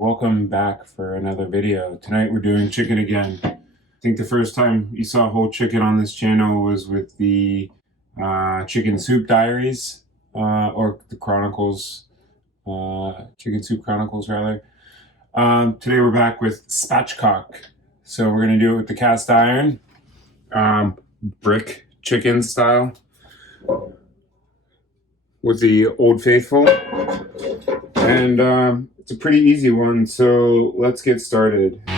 Welcome back for another video. Tonight we're doing chicken again. I think the first time you saw whole chicken on this channel was with the Chicken Soup Diaries, or the Chronicles, Chicken Soup Chronicles rather. Today we're back with Spatchcock. So we're going to do it with the cast iron, brick chicken style, with the Old Faithful. And it's a pretty easy one, so let's get started. I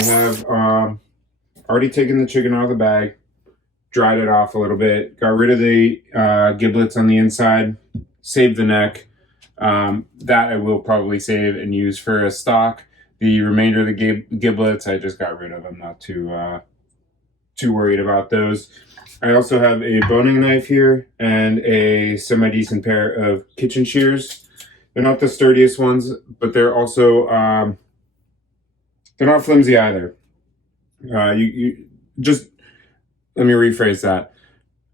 have already taken the chicken out of the bag, dried it off a little bit, got rid of the giblets on the inside, saved the neck. That I will probably save and use for a stock. The remainder of the giblets I just got rid of. I'm not too worried about those. I also have a boning knife here and a semi-decent pair of kitchen shears. They're not the sturdiest ones, but they're also they're not flimsy either. You just, let me rephrase that.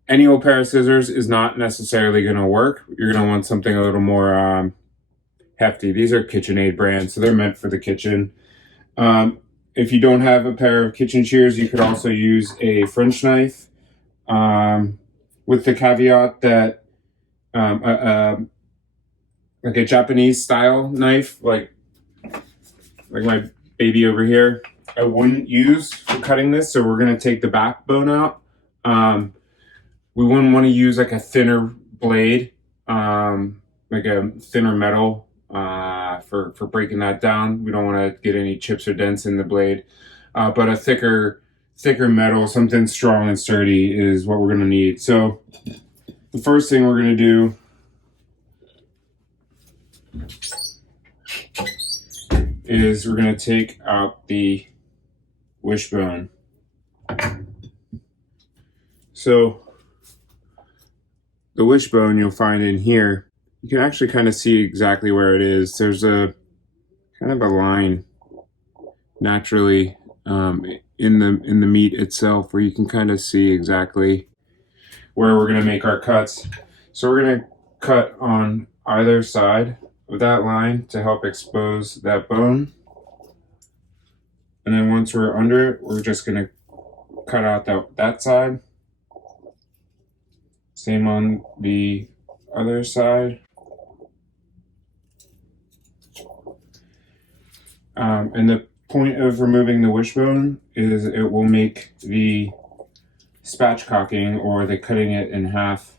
Any old pair of scissors is not necessarily going to work. You're going to want something a little more hefty. These are KitchenAid brands, so they're meant for the kitchen. If you don't have a pair of kitchen shears, you could also use a French knife, with the caveat that like a Japanese style knife, like my baby over here, I wouldn't use for cutting this. So we're going to take the backbone out. We wouldn't want to use like a thinner blade, like a thinner metal, for breaking that down. We don't want to get any chips or dents in the blade, but a thicker metal, something strong and sturdy, is what we're going to need. So the first thing we're going to do is we're going to take out the wishbone. So the wishbone you'll find in here, you can actually kind of see exactly where it is. There's a kind of a line naturally in the meat itself where you can kind of see exactly where we're going to make our cuts. So we're going to cut on either side of that line to help expose that bone. And then once we're under it, we're just going to cut out that side. Same on the other side. And the point of removing the wishbone is it will make the spatchcocking, or the cutting it in half,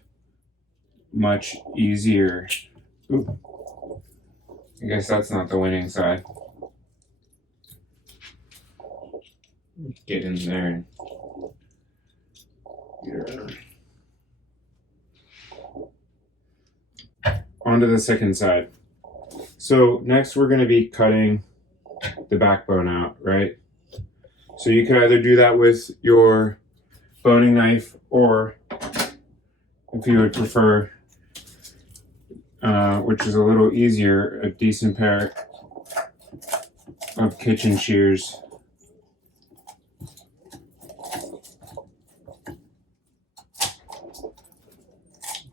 much easier. Ooh. I guess that's not the winning side. Get in there and get around. Onto the second side. So next we're going to be cutting the backbone out, right? So you could either do that with your boning knife, or if you would prefer, which is a little easier, a decent pair of kitchen shears.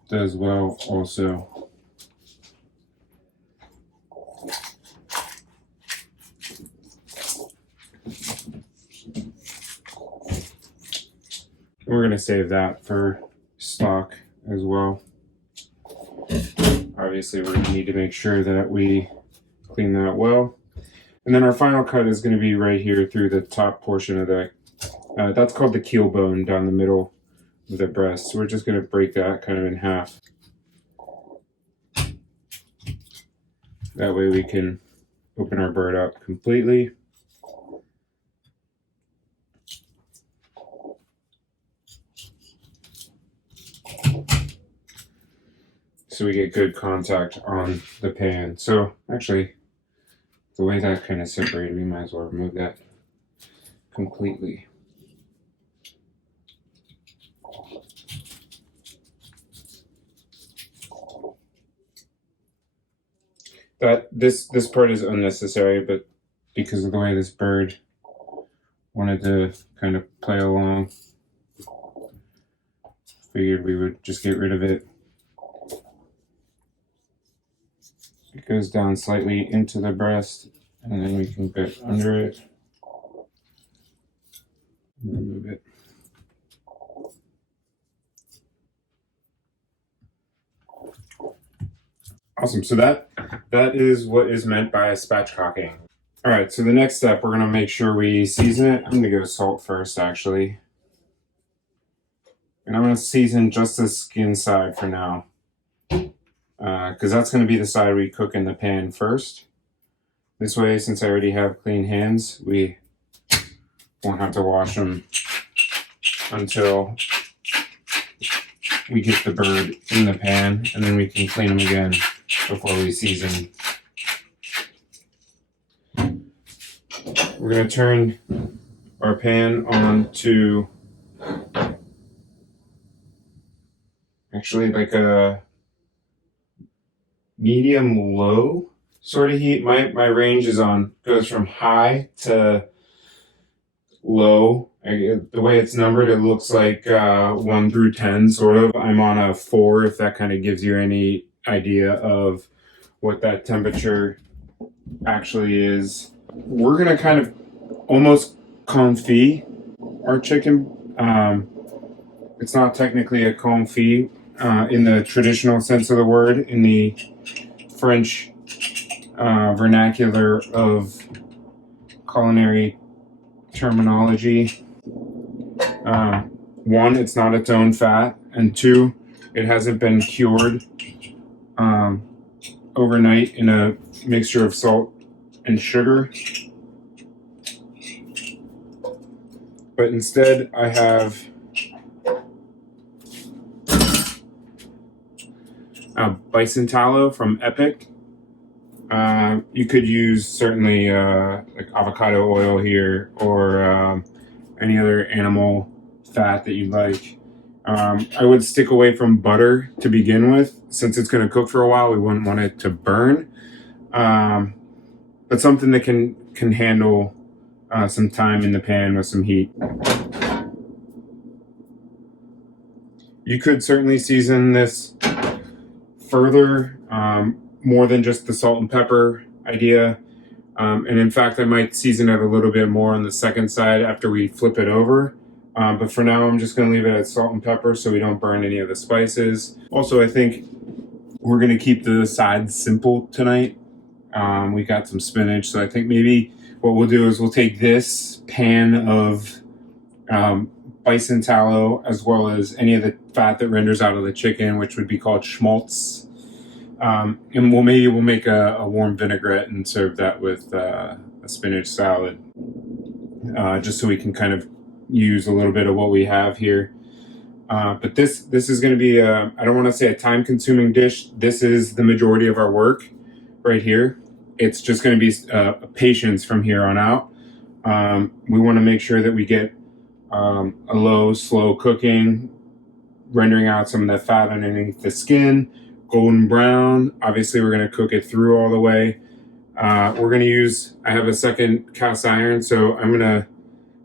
Does well also. We're going to save that for stock as well. Obviously, we're going to need to make sure that we clean that well. And then our final cut is going to be right here through the top portion of the, that's called the keel bone, down the middle of the breast. So we're just going to break that kind of in half. That way we can open our bird up completely. So we get good contact on the pan. So actually, the way that kind of separated, we might as well remove that completely. That this part is unnecessary, but because of the way this bird wanted to kind of play along. Figured we would just get rid of it. It goes down slightly into the breast, and then we can get under it. Remove it. Awesome. So that is what is meant by a spatchcocking. All right. So the next step, we're going to make sure we season it. I'm going to go salt first, actually. And I'm going to season just the skin side for now, because that's going to be the side we cook in the pan first. This way, since I already have clean hands, we won't have to wash them until we get the bird in the pan, and then we can clean them again before we season. We're going to turn our pan on to actually like a medium low sort of heat. My range goes from high to low. The way it's numbered, it looks like 1 through 10 sort of. I'm on a 4, if that kind of gives you any idea of what that temperature actually is. We're gonna kind of almost confit our chicken. It's not technically a confit in the traditional sense of the word, in the French vernacular of culinary terminology. 1, it's not its own fat, and 2, it hasn't been cured overnight in a mixture of salt and sugar. But instead, I have bison tallow from Epic. You could use certainly like avocado oil here, or any other animal fat that you'd like. I would stick away from butter to begin with, since it's going to cook for a while. We wouldn't want it to burn, but something that can handle some time in the pan with some heat. You could certainly season this further, more than just the salt and pepper idea. And in fact, I might season it a little bit more on the second side after we flip it over. But for now, I'm just going to leave it at salt and pepper so we don't burn any of the spices. Also, I think we're going to keep the sides simple tonight. We got some spinach, so I think maybe what we'll do is we'll take this pan of bison tallow, as well as any of the fat that renders out of the chicken, which would be called schmaltz. And we'll make a warm vinaigrette and serve that with a spinach salad, just so we can kind of use a little bit of what we have here. But this is going to be I don't want to say a time-consuming dish. This is the majority of our work right here. It's just going to be patience from here on out. We want to make sure that we get a low, slow cooking, rendering out some of the fat underneath the skin, golden brown. Obviously, we're going to cook it through all the way. We're going to use, I have a second cast iron, so I'm going to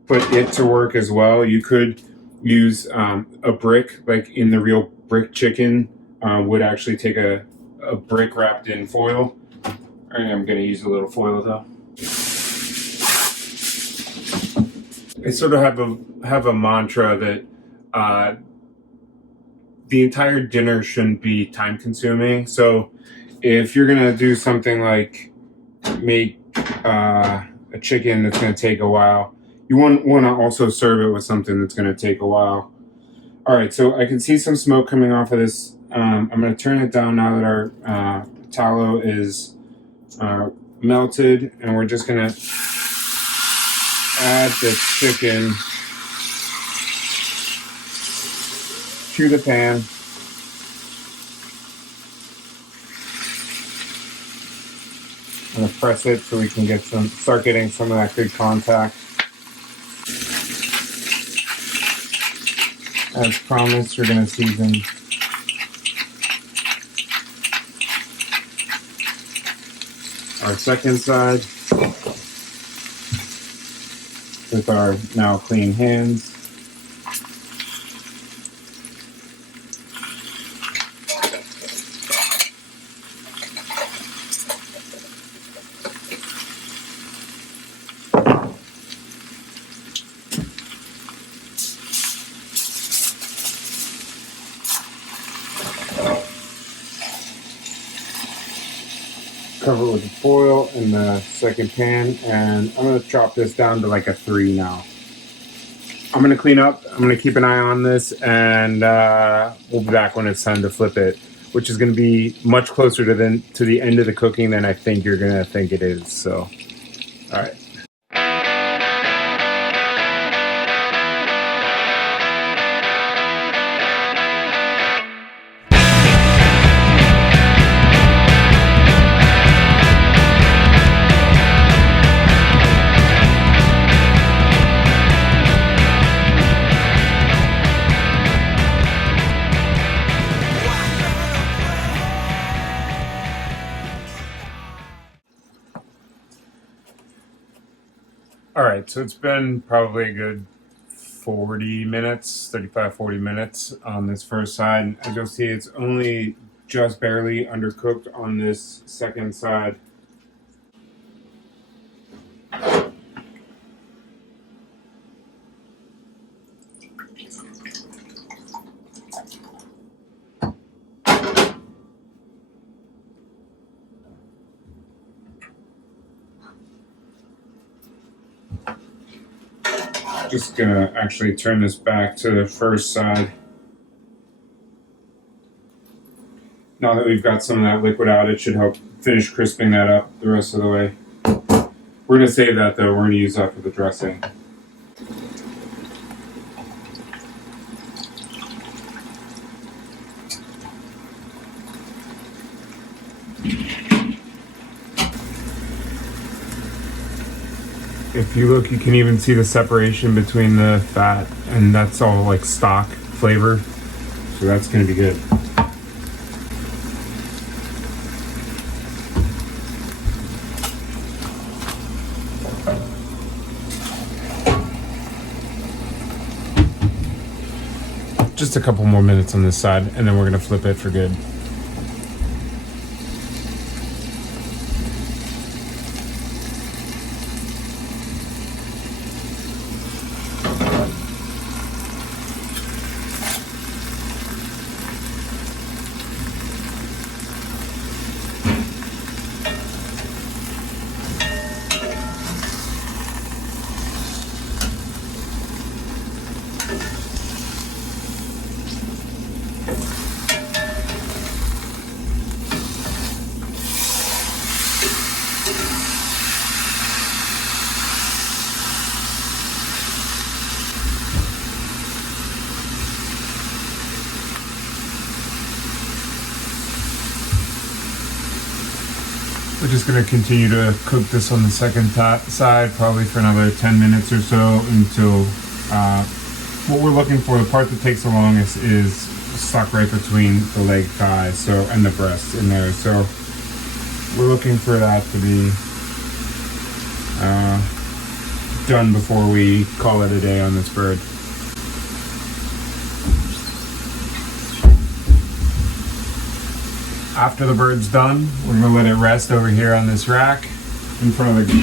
put it to work as well. You could use a brick, like in the real brick chicken, would actually take a brick wrapped in foil. I'm going to use a little foil though. I sort of have a mantra that the entire dinner shouldn't be time consuming. So if you're going to do something like make a chicken that's going to take a while, you want to also serve it with something that's going to take a while. All right, so I can see some smoke coming off of this. I'm going to turn it down now that our tallow is melted, and we're just going to add the chicken to the pan. I'm going to press it so we can start getting some of that good contact. As promised, we're going to season our second side. with our now clean hands. Cover it with the foil in the second pan, and I'm going to chop this down to like a 3 now. I'm going to clean up, I'm going to keep an eye on this, and we'll be back when it's time to flip it, which is going to be much closer to the end of the cooking than I think you're going to think it is. So, all right. All right, so it's been probably a good 40 minutes, 35, 40 minutes on this first side. As you'll see, it's only just barely undercooked on this second side. Just gonna actually turn this back to the first side. Now that we've got some of that liquid out, it should help finish crisping that up the rest of the way. We're gonna save that though, we're gonna use that for the dressing. If you look, you can even see the separation between the fat, and that's all like stock flavor. So that's gonna be good. Just a couple more minutes on this side, and then we're gonna flip it for good. We're just going to continue to cook this on the second side, probably for another 10 minutes or so, until what we're looking for, the part that takes the longest, is stuck right between the leg thighs, so, and the breast in there. So we're looking for that to be done before we call it a day on this bird. After the bird's done, we're going to let it rest over here on this rack in front of the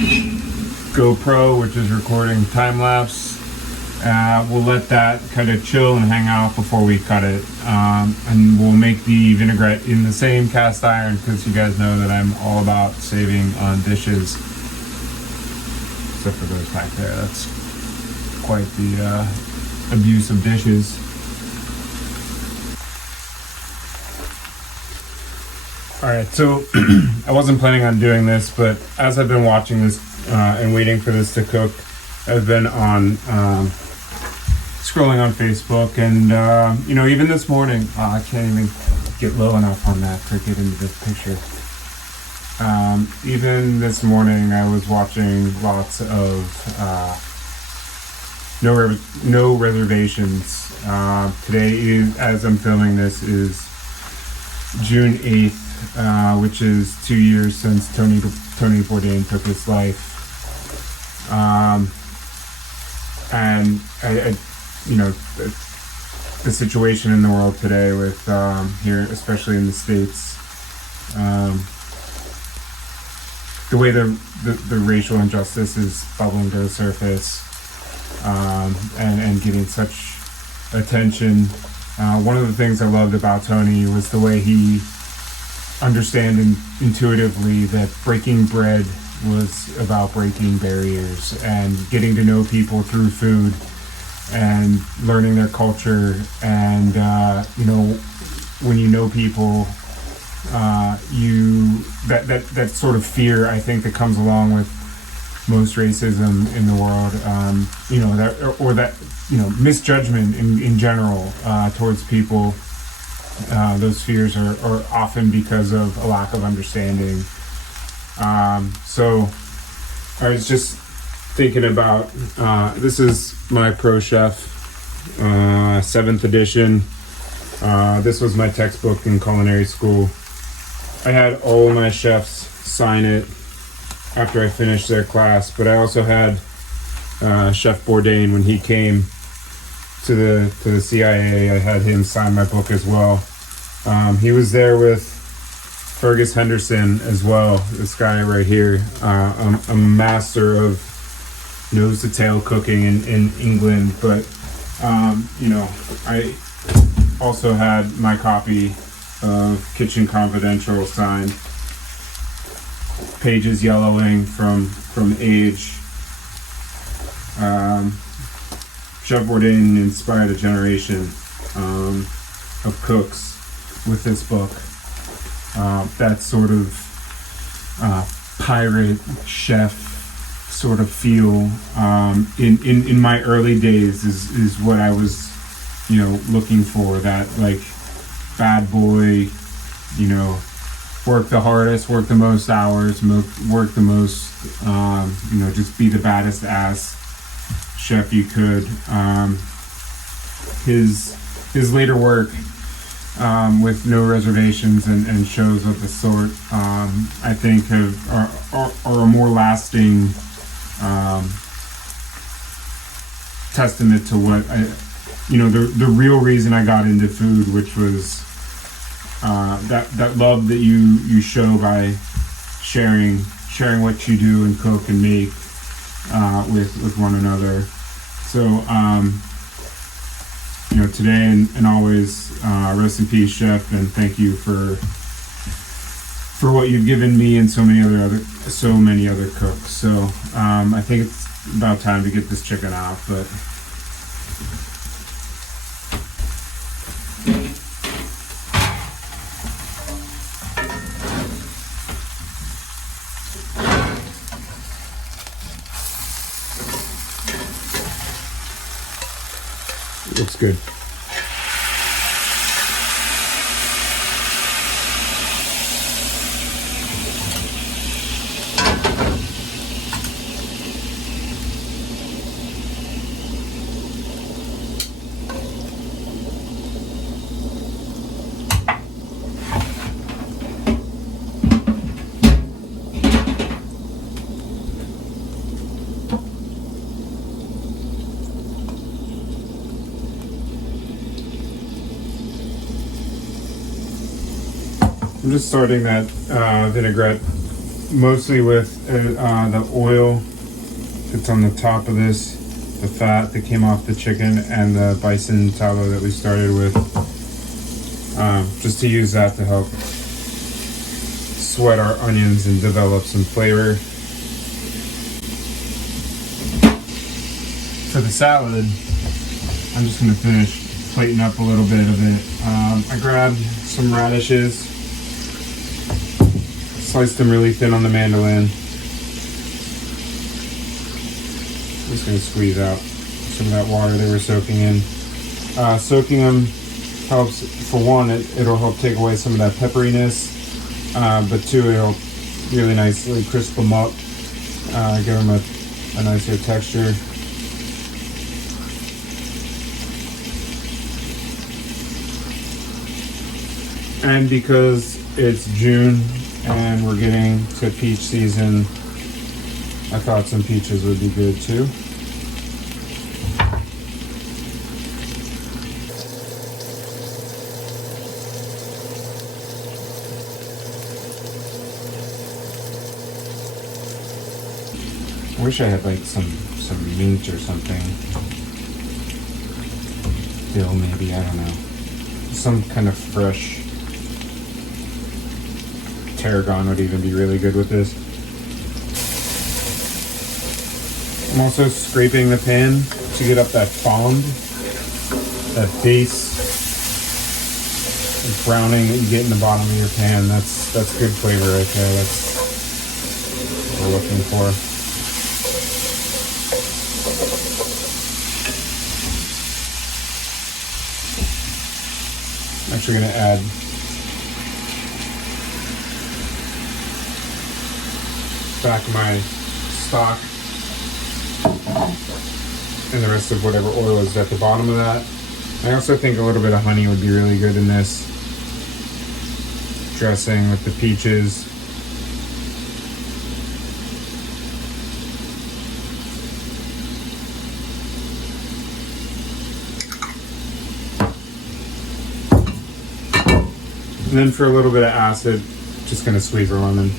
GoPro, which is recording time-lapse. We'll let that kind of chill and hang out before we cut it. And we'll make the vinaigrette in the same cast iron, because you guys know that I'm all about saving on dishes. Except for those back there. That's quite the abuse of dishes. Alright, so I wasn't planning on doing this, but as I've been watching this and waiting for this to cook, I've been on scrolling on Facebook, and you know, even this morning, I can't even get low enough on that to get into this picture. Even this morning, I was watching lots of no reservations. Today is, as I'm filming this, is June 8th. Which is 2 years since Tony Bourdain took his life. and you know, the situation in the world today with here, especially in the States, the way the racial injustice is bubbling to the surface, and getting such attention. One of the things I loved about Tony was the way he understood intuitively that breaking bread was about breaking barriers and getting to know people through food and learning their culture. And you know, when you know people, that sort of fear, I think, that comes along with most racism in the world, you know, that you know, misjudgment in general towards people. Those fears are often because of a lack of understanding. So I was just thinking about, this is my Pro Chef 7th edition. This was my textbook in culinary school. I had all my chefs sign it after I finished their class, but I also had Chef Bourdain, when he came to the CIA, I had him sign my book as well. He was there with Fergus Henderson as well, this guy right here, a master of nose to tail cooking in England. But you know, I also had my copy of Kitchen Confidential signed, pages yellowing from age. Chef Bourdain inspired a generation of cooks with this book. That sort of pirate chef sort of feel in my early days is what I was, you know, looking for. That, like, bad boy, you know, work the hardest, work the most hours, work the most, you know, just be the baddest ass chef you could. His later work, with No Reservations and shows of the sort, I think are a more lasting testament to what you know, the real reason I got into food, which was that love that you show by sharing what you do and cook and make with one another. So you know, today and always, rest in peace, Chef, and thank you for what you've given me and so many other cooks. So I think it's about time to get this chicken out, but looks good. I'm just starting that vinaigrette mostly with the oil that's on the top of this, the fat that came off the chicken, and the bison tallow that we started with, just to use that to help sweat our onions and develop some flavor. For the salad, I'm just going to finish plating up a little bit of it. I grabbed some radishes, sliced them really thin on the mandolin. I'm just going to squeeze out some of that water they were soaking in. Soaking them helps, for one, it'll help take away some of that pepperiness, but two, it'll really nicely crisp them up, give them a nicer texture. And because it's June and we're getting to peach season, I thought some peaches would be good too. I wish I had like some meat or something. Dill maybe, I don't know. Some kind of fresh tarragon would even be really good with this. I'm also scraping the pan to get up that fond, that base of browning that you get in the bottom of your pan. That's good flavor right there. That's what we're looking for. I'm actually going to add back my stock and the rest of whatever oil is at the bottom of that. I also think a little bit of honey would be really good in this dressing with the peaches. And then for a little bit of acid, just gonna squeeze a lemon.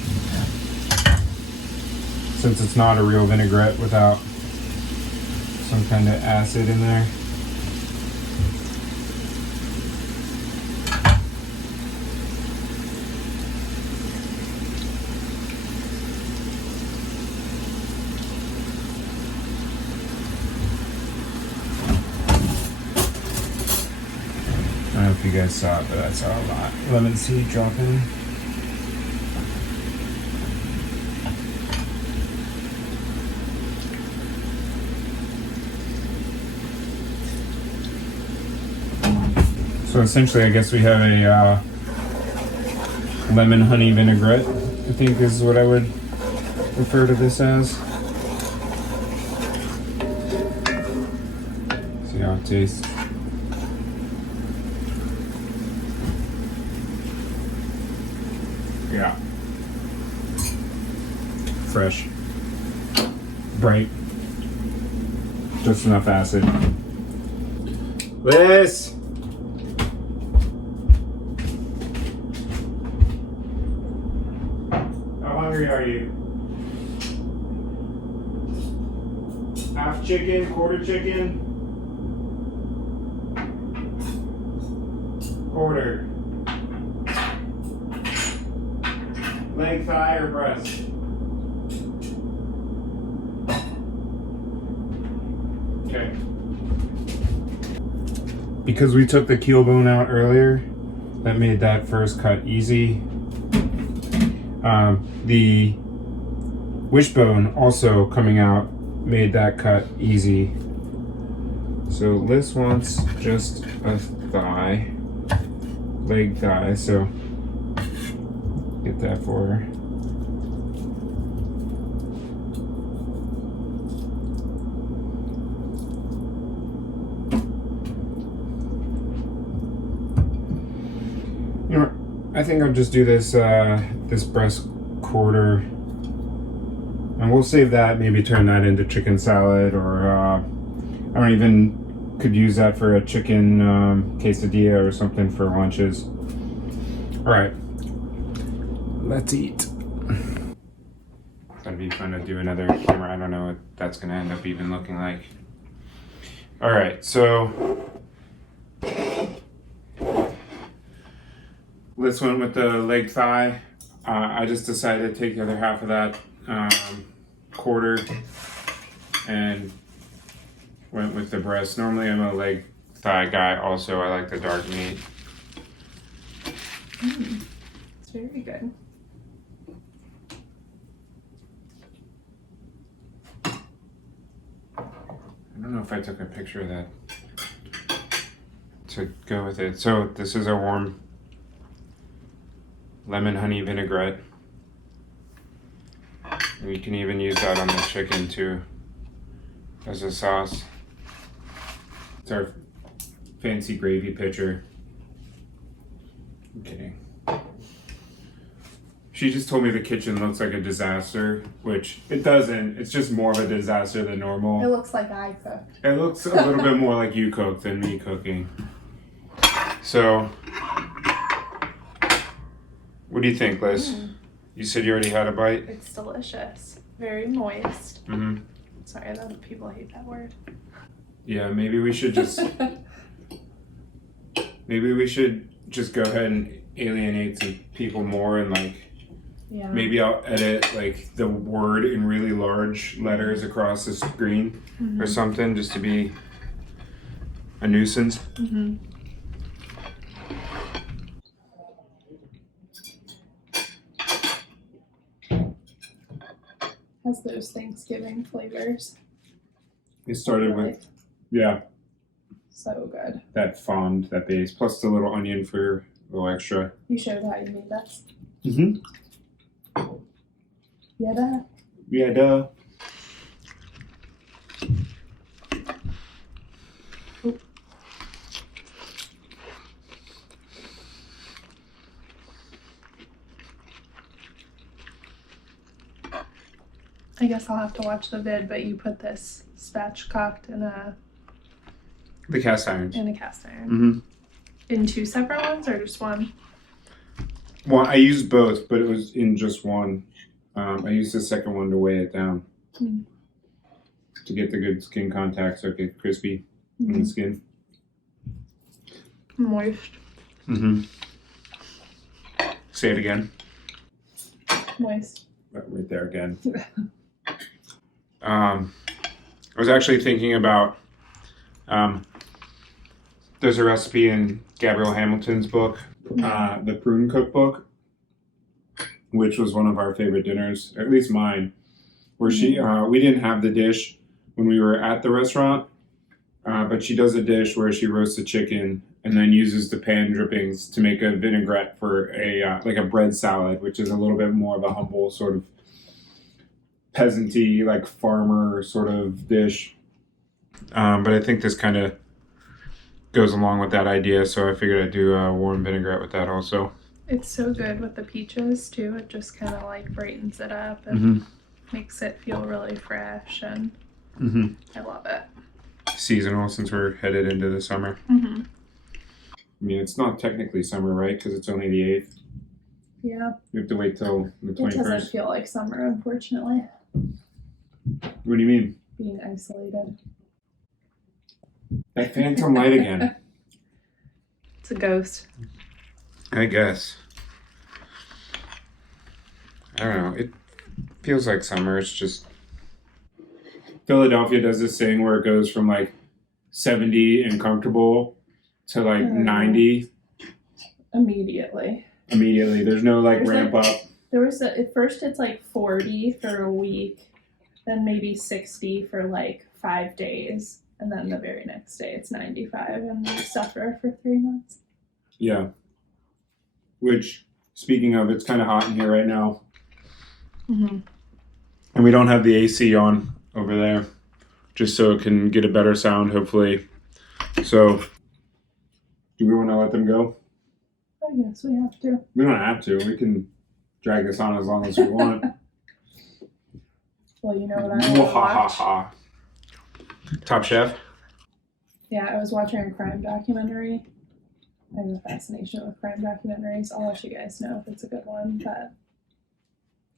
Since it's not a real vinaigrette without some kind of acid in there. I don't know if you guys saw it, but that's a lot. Lemon seed dropping. So essentially, I guess we have a lemon honey vinaigrette, I think is what I would refer to this as. See how it tastes. Yeah. Fresh. Bright. Just enough acid. Liz! How hungry are you? Half chicken, quarter chicken? Quarter. Leg, thigh, or breast? Okay. Because we took the keel bone out earlier, that made that first cut easy. The wishbone also coming out made that cut easy. So Liz wants just a thigh, leg thigh, so get that for her. You know what? I think I'll just do this this breast quarter, and we'll save that. Maybe turn that into chicken salad, or I don't even could use that for a chicken quesadilla or something for lunches. All right, let's eat. That'd be fun to do another camera. I don't know what that's gonna end up even looking like. All right, so this one with the leg thigh. I just decided to take the other half of that quarter and went with the breast. Normally I'm a leg thigh guy also. I like the dark meat. It's very good. I don't know if I took a picture of that to go with it. So this is a warm lemon honey vinaigrette. And you can even use that on the chicken too as a sauce. It's our fancy gravy pitcher. I'm kidding. She just told me the kitchen looks like a disaster, which it doesn't. It's just more of a disaster than normal. It looks like I cooked. It looks a little bit more like you cook than me cooking. So, what do you think, Liz? You said you already had a bite? It's delicious. Very moist. Mm-hmm. Sorry, I know people hate that word. Yeah, maybe we should just go ahead and alienate some people more and like Yeah. maybe I'll edit like the word in really large letters across the screen or something just to be a nuisance. Mm-hmm. Has those Thanksgiving flavors. It started with, yeah, So good. that fond, that base, plus the little onion for a little extra. You showed how you made that. Mm-hmm. Yeah. Yeah, duh. I guess I'll have to watch the vid, but you put this spatchcocked in The cast irons. a cast iron. Mm-hmm. In two separate ones or just one? Well, I used both, but it was in just one. I used the second one to weigh it down to get the good skin contact so it gets crispy on the skin. Moist. Mm-hmm. Say it again. Moist. Right there again. I was actually thinking about there's a recipe in Gabrielle Hamilton's book, the Prune Cookbook, which was one of our favorite dinners, at least mine, where we didn't have the dish when we were at the restaurant, but she does a dish where she roasts the chicken and then uses the pan drippings to make a vinaigrette for like a bread salad, which is a little bit more of a humble sort of peasanty, like farmer sort of dish. But I think this kind of goes along with that idea, so I figured I'd do a warm vinaigrette with that also. It's so good with the peaches too. It just kind of like brightens it up and makes it feel really fresh, and I love it. Seasonal since we're headed into the summer. Mm-hmm. I mean, it's not technically summer, right? Because it's only the 8th. Yeah. We have to wait till the 21st. It doesn't feel like summer, unfortunately. What do you mean? Being isolated. That phantom light again. It's a ghost. I guess. I don't know. It feels like summer. It's just Philadelphia does this thing where it goes from like 70 and comfortable to like 90 immediately. There's no like ramp up. There was at first it's like 40 for a week, then maybe 60 for like 5 days, and then the very next day it's 95, and we suffer for 3 months. Yeah. Which, speaking of, it's kind of hot in here right now. And we don't have the AC on over there, just so it can get a better sound, hopefully. So, do we want to let them go? I guess we have to. We don't have to. We can drag this on as long as we want. Well, you know what I want to watch? Top Chef? Yeah, I was watching a crime documentary. I have a fascination with crime documentaries. I'll let you guys know if it's a good one, but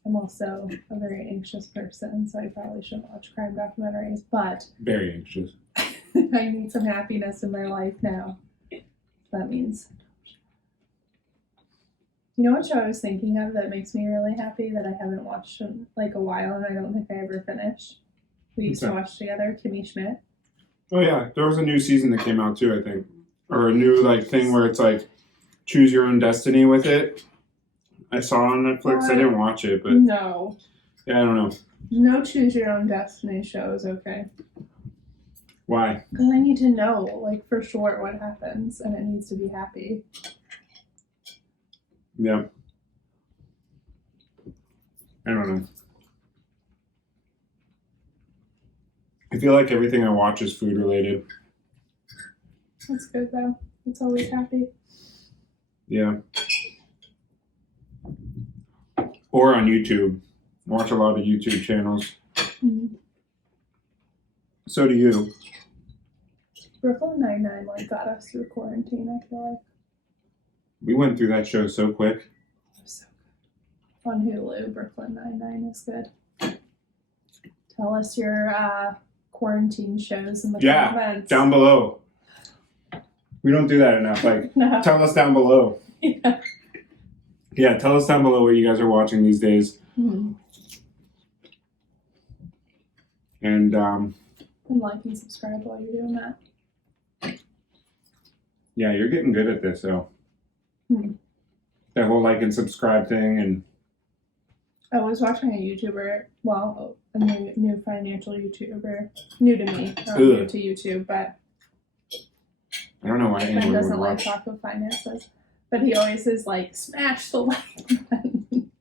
I'm also a very anxious person, so I probably shouldn't watch crime documentaries, but Very anxious. I need some happiness in my life now. That means... You know what show I was thinking of that makes me really happy that I haven't watched in like a while and I don't think I ever finished? We used to watch together, Kimmy Schmidt. Oh yeah, there was a new season that came out too, I think. Or a new like thing where it's like choose your own destiny with it. I saw on Netflix. I didn't watch it, but no. Yeah, I don't know. No choose your own destiny shows, okay? Why? Because I need to know, like, for sure what happens, and it needs to be happy. Yeah. I don't know. I feel like everything I watch is food related. That's good though. It's always happy. Yeah. Or on YouTube. I watch a lot of YouTube channels. So do you. Brooklyn Nine-Nine like got us through quarantine, I feel like. We went through that show so quick. So good. On Hulu, Brooklyn Nine-Nine is good. Tell us your quarantine shows in the Yeah, comments. down below. We don't do that enough. Like, No. tell us down below. Yeah. Yeah, tell us down below what you guys are watching these days. Mm-hmm. And And like and subscribe while you're doing that. yeah, you're getting good at this, though. That whole like and subscribe thing, and I was watching a YouTuber, well, a new financial YouTuber, new to me, not new to YouTube, but I don't know why Ben anyone would doesn't like watch. talk of finances. But he always says, like, smash the like button.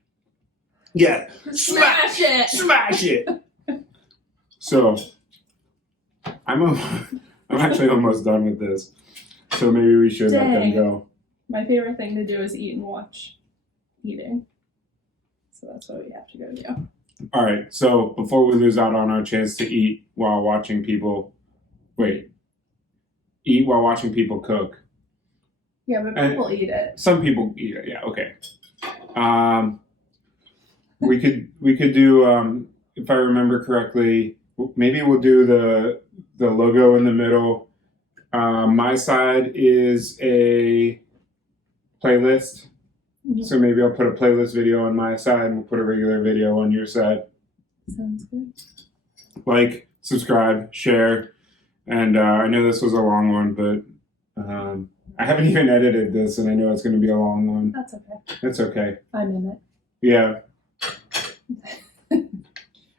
Yeah, Smash it! smash it. So, I'm actually almost done with this. So maybe we should let them Dang. go. My favorite thing to do is eat and watch eating. So that's what we have to go do. All right. So before we lose out on our chance to eat while watching people, eat while watching people cook. Yeah, but people eat it. Some people eat it. Yeah. Okay. We could do if I remember correctly. Maybe we'll do the logo in the middle. My side is a playlist. Mm-hmm. So maybe I'll put a playlist video on my side and we'll put a regular video on your side. Sounds good. Like, subscribe, share. And I know this was a long one, but I haven't even edited this and I know it's going to be a long one. That's okay. It's okay. I'm in it. Yeah.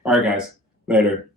All right, guys. Later.